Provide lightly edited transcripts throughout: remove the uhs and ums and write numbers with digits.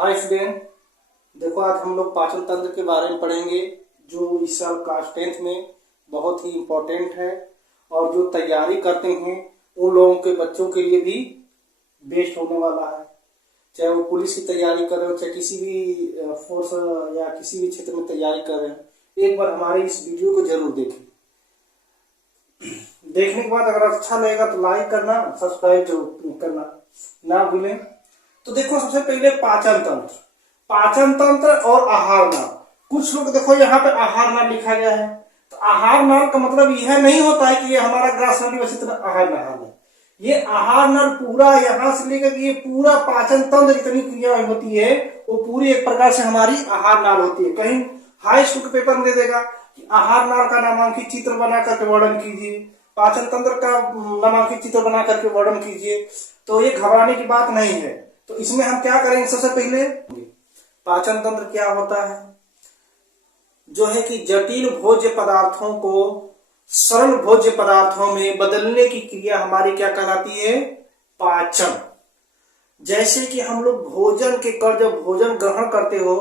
Hi student, देखो आज हम लोग पाचन तंत्र के बारे में पढ़ेंगे जो इस साल क्लास 10th में बहुत ही इम्पोर्टेंट है और जो तैयारी करते हैं उन लोगों के बच्चों के लिए भी बेस्ट होने वाला है। चाहे वो पुलिस की तैयारी कर रहे हो, चाहे किसी भी फोर्स या किसी भी क्षेत्र में तैयारी कर रहे हैं, एक बार हमारे इस वीडियो को जरूर देखें। देखने के बाद अगर अच्छा लगेगा तो लाइक करना, सब्सक्राइब जरूर करना ना भूलें। तो देखो सबसे पहले पाचन तंत्र और आहार नाल। कुछ लोग देखो यहाँ पे आहार नाल लिखा गया है, तो आहार नाल का मतलब यह नहीं होता है कि ये हमारा ग्रास नाली बस इतना आहार नाल है। ये आहार नाल पूरा यहाँ से लेकर ये पूरा पाचन तंत्र जितनी क्रिया होती है वो पूरी एक प्रकार से हमारी आहार नाल होती है। कहीं हाई स्कूल के पेपर में दे देगा कि आहार नाल का नामांकित चित्र बना करके वर्णन कीजिए, पाचन तंत्र का नामांकित चित्र बना करके वर्णन कीजिए। तो ये घबराने की बात नहीं है। तो इसमें हम क्या करेंगे, सबसे पहले पाचन तंत्र क्या होता है, जो है कि जटिल भोज्य पदार्थों को सरल भोज्य पदार्थों में बदलने की क्रिया हमारी क्या कहलाती है, पाचन। जैसे कि हम लोग भोजन के जब भोजन ग्रहण करते हो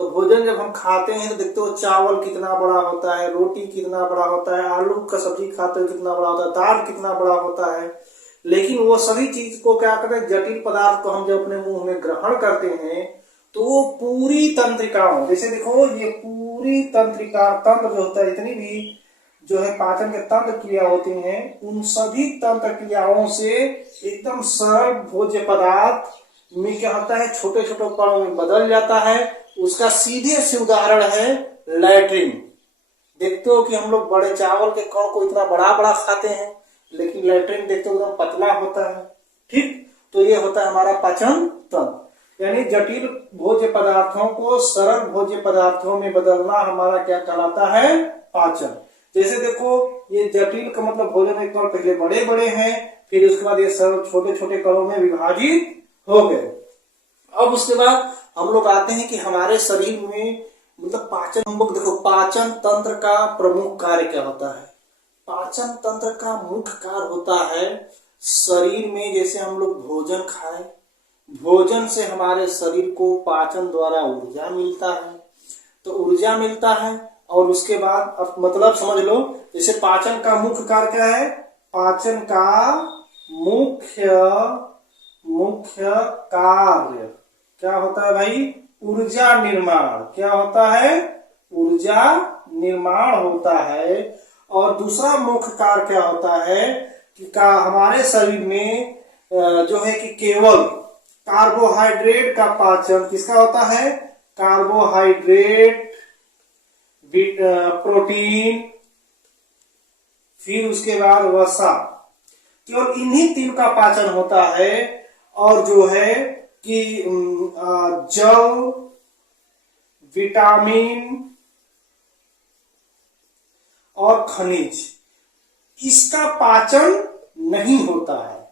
तो भोजन जब हम खाते हैं तो देखते हो चावल कितना बड़ा होता है, रोटी कितना बड़ा होता है, आलू का सब्जी खाते हो कितना बड़ा होता है, दाल कितना बड़ा होता है। लेकिन वो सभी चीज को क्या करते हैं, जटिल पदार्थ को हम जब अपने मुंह में ग्रहण करते हैं तो वो पूरी तंत्रिकाओं, जैसे देखो ये पूरी तंत्र जो होता है, जितनी भी जो है पाचन के तंत्र क्रिया होती हैं, उन सभी तंत्र क्रियाओं से एकदम सरल भोज्य पदार्थ में क्या होता है, छोटे छोटे कणों में बदल जाता है। उसका सीधे से उदाहरण है लैट्रिन। देखते हो कि हम लोग बड़े चावल के कण को इतना बड़ा बड़ा खाते हैं, लेकिन लैट्रिन देखते हो एकदम पतला होता है। ठीक, तो ये होता है हमारा पाचन तंत्र, यानी जटिल भोज्य पदार्थों को सरल भोज्य पदार्थों में बदलना हमारा क्या कहलाता है, पाचन। जैसे देखो ये जटिल का मतलब भोजन एक बार पहले बड़े बड़े हैं, फिर उसके बाद ये सरल छोटे छोटे कणों में विभाजित हो गए। अब उसके बाद हम लोग आते हैं कि हमारे शरीर में मतलब पाचन, हम लोग देखो पाचन तंत्र का प्रमुख कार्य क्या होता है। पाचन तंत्र का मुख्य कार्य होता है शरीर में, जैसे हम लोग भोजन खाए, भोजन से हमारे शरीर को पाचन द्वारा ऊर्जा मिलता है। तो ऊर्जा मिलता है और उसके बाद मतलब समझ लो, जैसे पाचन का मुख्य कार्य क्या है, पाचन का मुख्य कार्य क्या होता है भाई, ऊर्जा निर्माण। क्या होता है, ऊर्जा निर्माण होता है। और दूसरा मुख्य कार्य क्या होता है कि हमारे शरीर में जो है कि केवल कार्बोहाइड्रेट का पाचन किसका होता है, कार्बोहाइड्रेट, प्रोटीन, फिर उसके बाद वसा, केवल इन्हीं तीन का पाचन होता है। और जो है कि जल, विटामिन और खनिज, इसका पाचन नहीं होता है,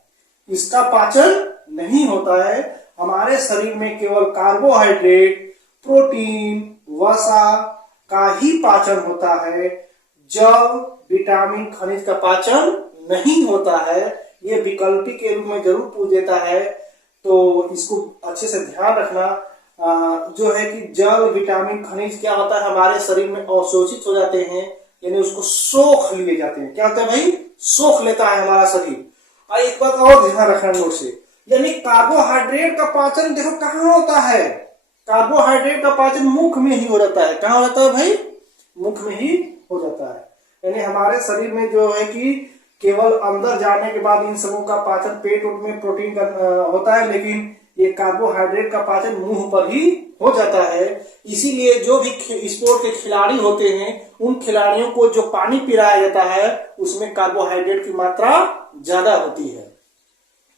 इसका पाचन नहीं होता है। हमारे शरीर में केवल कार्बोहाइड्रेट, प्रोटीन, वसा का ही पाचन होता है। जल, विटामिन, खनिज का पाचन नहीं होता है। ये विकल्पी के रूप में जरूर पूछ देता है, तो इसको अच्छे से ध्यान रखना। जो है कि जल, विटामिन, खनिज क्या होता है, हमारे शरीर में अवशोषित हो जाते हैं, यानी उसको सोख लिए जाते हैं। क्या होता है भाई, सोख लेता है हमारा शरीर। एक बात और ध्यान रखना नोट से, यानी कार्बोहाइड्रेट का पाचन देखो कहाँ होता है, कार्बोहाइड्रेट का पाचन मुख में ही हो जाता है। कहाँ हो जाता है भाई, मुख में ही हो जाता है। यानी हमारे शरीर में जो है कि केवल अंदर जाने के बाद इन सबों का पाचन पेट में प्रोटीन का होता है, लेकिन ये कार्बोहाइड्रेट का पाचन मुंह पर ही हो जाता है। इसीलिए जो भी स्पोर्ट के खिलाड़ी होते हैं उन खिलाड़ियों को जो पानी पिलाया जाता है उसमें कार्बोहाइड्रेट की मात्रा ज्यादा होती है।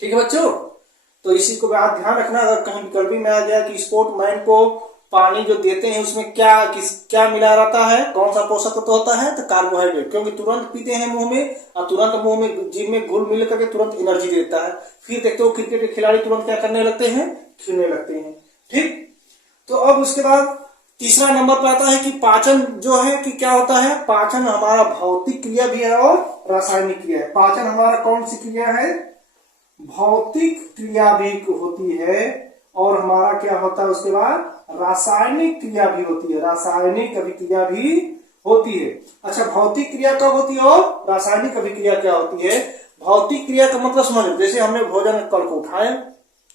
ठीक है बच्चों, तो इसी को आप ध्यान रखना। अगर कहीं विकल्प में आ जाए कि स्पोर्टमैन को पानी जो देते हैं उसमें क्या मिला रहता है, कौन सा पोषक तत्व होता है, तो कार्बोहाइड्रेट, क्योंकि तुरंत पीते हैं मुंह में और तुरंत मुंह में जीभ में घुल मिल करके तुरंत एनर्जी देता है। फिर देखते हो क्रिकेट के खिलाड़ी तुरंत क्या करने लगते हैं, खेलने लगते हैं। ठीक, तो अब उसके बाद तीसरा नंबर पर आता है कि पाचन जो है कि क्या होता है, पाचन हमारा भौतिक क्रिया भी है और रासायनिक क्रिया है। पाचन हमारा कौन सी क्रिया है, भौतिक क्रिया भी होती है और हमारा क्या होता है उसके बाद रासायनिक क्रिया भी होती है, रासायनिक अभिक्रिया भी होती है। अच्छा, भौतिक क्रिया कब होती है और रासायनिक अभिक्रिया क्या होती है? भौतिक क्रिया का मतलब समझ, जैसे हमने भोजन कल को उठाया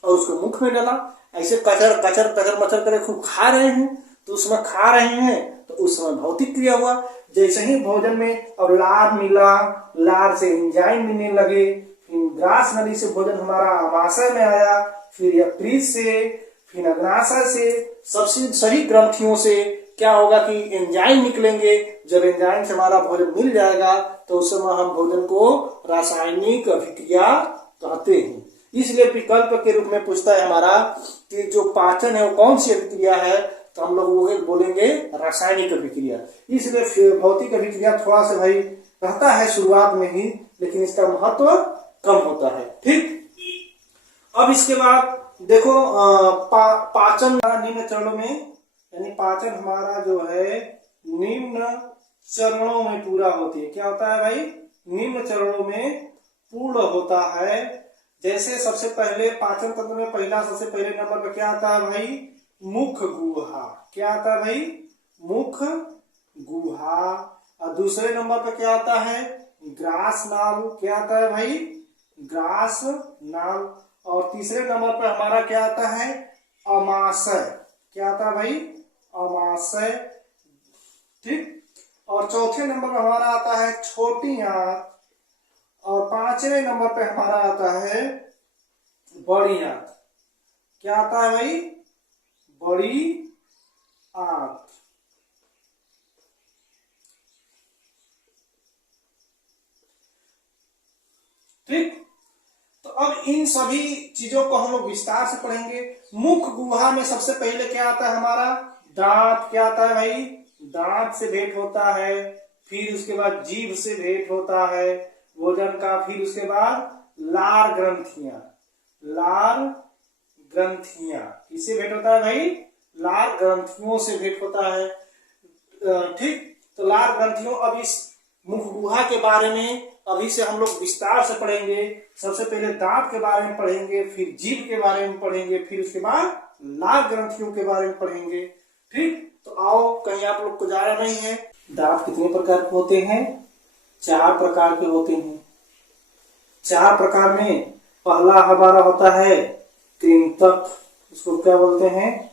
और उसको मुख में डाला, ऐसे कचर कचर कचर मचर करे खूब खा रहे हैं, तो उसमें खा रहे हैं तो उस समय भौतिक क्रिया हुआ। जैसे ही भोजन में अब लार मिला, लार से एंजाइम मिलने लगे, फिर ग्रास नली से भोजन हमारा आमाशय में आया, फिर यकृत से, फिर अग्नाशय से, सबसे सभी ग्रंथियों से क्या होगा कि एंजाइम निकलेंगे। जब एंजाइम से हमारा भोजन मिल जाएगा तो उस समय हम भोजन को रासायनिक अभिक्रिया कहते हैं। इसलिए विकल्प के रूप में पूछता है हमारा कि जो पाचन है वो कौन सी अभिक्रिया है, तो हम लोग वो बोलेंगे रासायनिक अभिक्रिया। इसलिए भौतिक अभिक्रिया थोड़ा सा भाई रहता है शुरुआत में ही, लेकिन इसका महत्व कम होता है। ठीक, अब इसके बाद देखो पाचन निम्न चरणों में, यानी पाचन हमारा जो है निम्न चरणों में पूरा होती है। क्या होता है भाई? निम्न चरणों में पूर्ण होता है। जैसे सबसे पहले पाचन तंत्र में पहला सबसे पहले नंबर पर क्या आता है भाई? मुख गुहा। क्या आता है भाई? मुख गुहा। और दूसरे नंबर पर क्या आता है? ग्रास नाल। क्या आता है भाई? ग्रास नाल। और तीसरे नंबर पर हमारा क्या आता है? अमाशय। क्या आता है भाई? अमाशय। ठीक, और चौथे नंबर पर हमारा आता है छोटी आंत, और पांचवें नंबर पे हमारा आता है बड़ी आंत। क्या आता है भाई? बड़ी आंत। ठीक, तो अब इन सभी चीजों को हम लोग विस्तार से पढ़ेंगे। मुख गुहा में सबसे पहले क्या आता है हमारा? दांत। क्या आता है भाई? दांत से भेंट होता है, फिर उसके बाद जीभ से भेंट होता है भोजन का, फिर उसके बाद लार ग्रंथियां। लार ग्रंथियां किससे भेंट होता है भाई? लार ग्रंथियों से भेंट होता है। ठीक, तो लार ग्रंथियों, अब इस मुख गुहा के बारे में अभी से हम लोग विस्तार से पढ़ेंगे। सबसे पहले दांत के बारे में पढ़ेंगे, फिर जीभ के बारे में पढ़ेंगे, फिर उसके बाद लार ग्रंथियों के बारे में पढ़ेंगे। ठीक, तो आओ, कहीं आप लोग को जाना नहीं है। दांत कितने प्रकार के होते हैं? 4 प्रकार के होते हैं। 4 प्रकार में पहला हमारा होता है कृंतक। उसको क्या बोलते हैं?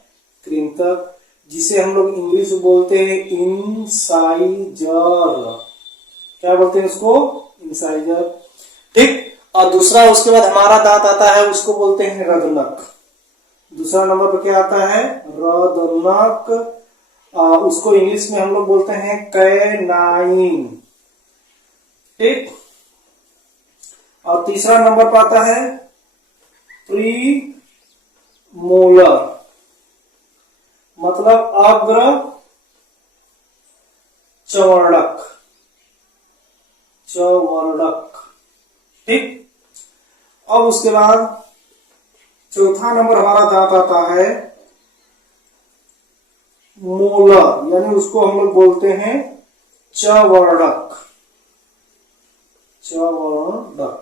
कृंतक, जिसे हम लोग इंग्लिश में बोलते हैं इंसाइजर। क्या बोलते हैं उसको? इंसाइजर। ठीक, और दूसरा उसके बाद हमारा दांत आता है, उसको बोलते हैं रदनक। दूसरा नंबर पर क्या आता है? रदनक। उसको इंग्लिश में हम लोग बोलते हैं कैनाइन। ठीक, और तीसरा नंबर पर आता है प्रीमोलर, मतलब अग्र चवर्णक। चवर्णक। ठीक, अब उसके बाद चौथा नंबर हमारा दांत आता है मोलर, यानी उसको हम लोग बोलते हैं चवर्णक। चवर्णक।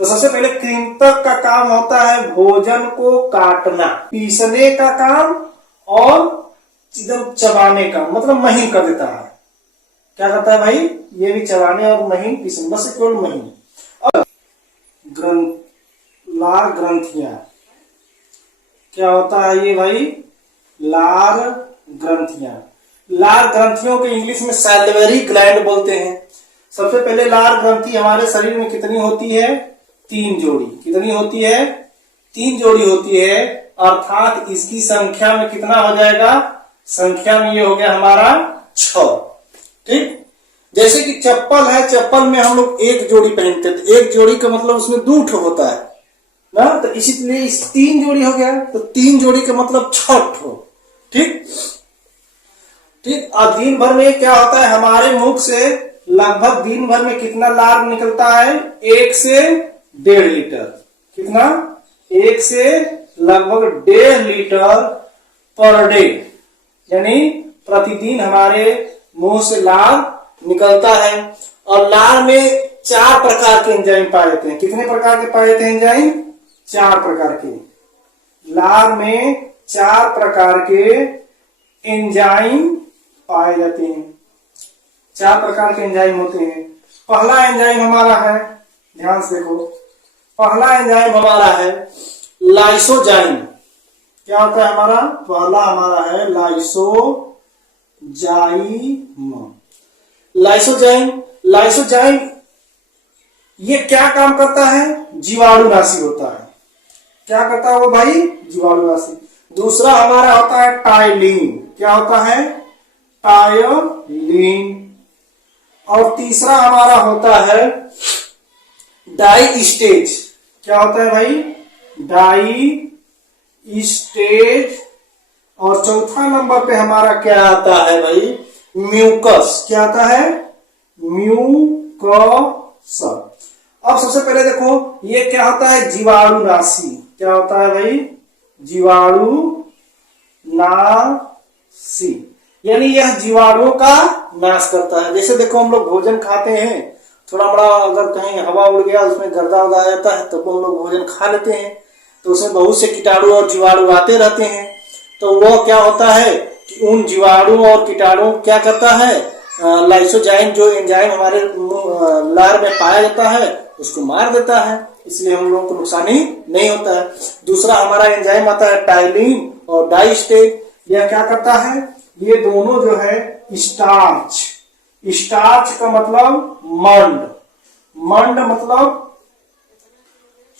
तो सबसे पहले कृंतक का काम होता है भोजन को काटना, पीसने का काम, और एकदम चबाने का, मतलब महीन कर देता है। क्या करता है भाई? ये भी चबाने और महीन पीसने, बस केवल महीन। अब लार ग्रंथियां, क्या होता है ये भाई? लार ग्रंथियां। लार ग्रंथियों को इंग्लिश में सैलिवरी ग्लैंड बोलते हैं। सबसे पहले लार ग्रंथि हमारे शरीर में कितनी होती है? 3 जोड़ी। कितनी होती है? 3 जोड़ी होती है, अर्थात इसकी संख्या में कितना हो जाएगा? संख्या में ये हो गया हमारा 6। ठीक, जैसे कि चप्पल है, चप्पल में हम लोग 1 जोड़ी पहनते हैं, तो 1 जोड़ी का मतलब उसमें 2 ठो होता है ना, तो इसलिए इस 3 जोड़ी हो गया, तो 3 जोड़ी का मतलब 6 ठो। ठीक, ठीक, और दिन भर में क्या होता है? हमारे मुख से लगभग दिन भर में कितना लार निकलता है? 1 से 1.5 लीटर। कितना? 1 से लगभग 1.5 लीटर पर डे, यानी प्रतिदिन हमारे मुंह से लार निकलता है। और लार में 4 प्रकार के एंजाइम पाए जाते हैं। कितने प्रकार के पाए जाते हैं एंजाइम? 4 प्रकार के। लार में 4 प्रकार के एंजाइम पाए जाते हैं। 4 प्रकार के एंजाइम होते हैं। पहला एंजाइम हमारा है, ध्यान से देखो, पहला एंजाइम हमारा है लाइसोजाइम। क्या होता है हमारा? पहला हमारा है लाइसोजाइम। लाइसोजाइम ये क्या काम करता है? जीवाणुनाशी होता है। क्या करता है वो भाई? जीवाणुनाशी। दूसरा हमारा होता है टायलिन। क्या होता है? टायलिन। और तीसरा हमारा होता है डाई स्टेज। क्या होता है भाई? Die stage. और चौथा नंबर पे हमारा क्या आता है भाई? म्यूकस। क्या आता है? म्यूकस। अब सबसे पहले देखो ये क्या होता है? जीवाणुनाशी। क्या होता है भाई? जीवाणुनाशी, यानी यह जीवाणुओं का नाश करता है। जैसे देखो हम लोग भोजन खाते हैं, थोड़ा बड़ा अगर कहीं हवा उड़ गया, उसमें गर्दा उड़ा जाता है, तब हम लोग भोजन खा लेते हैं, तो उसमें बहुत से कीटाणु और जीवाणु आते रहते हैं। तो वो क्या होता है कि उन जीवाणु और कीटाणु क्या करता है? लाइसोजाइम जो एंजाइम हमारे लार में पाया जाता है उसको मार देता है, इसलिए हम लोगों को नुकसानी नहीं होता है। दूसरा हमारा एंजाइम आता है टाइलिन और डाइस्टेज। यह क्या करता है? ये दोनों जो है स्टार्च, स्टार्च का मतलब मंड, मंड मतलब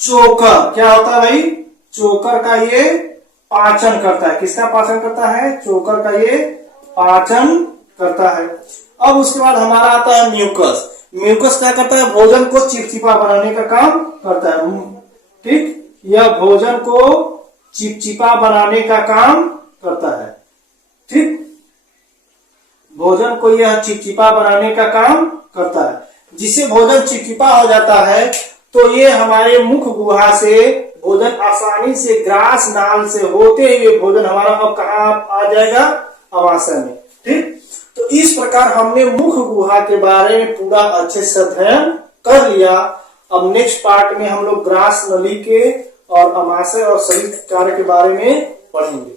चोकर। क्या होता है भाई? चोकर का ये पाचन करता है। किसका पाचन करता है? चोकर का ये पाचन करता है। अब उसके बाद हमारा आता है म्यूकस। म्यूकस क्या करता है? भोजन को चिपचिपा बनाने का काम करता है। ठीक, यह भोजन को चिपचिपा बनाने का काम करता है। ठीक, भोजन को यह चिपचिपा बनाने का काम करता है। जिससे भोजन चिपचिपा हो जाता है तो ये हमारे मुख गुहा से भोजन आसानी से ग्रास नाल से होते हुए भोजन हमारा अब कहाँ आ जाएगा? अमाशय में। ठीक, तो इस प्रकार हमने मुख गुहा के बारे में पूरा अच्छे से अध्ययन कर लिया। अब नेक्स्ट पार्ट में हम लोग ग्रास नली के और अमाशय और शरीर कार्य के बारे में पढ़ेंगे।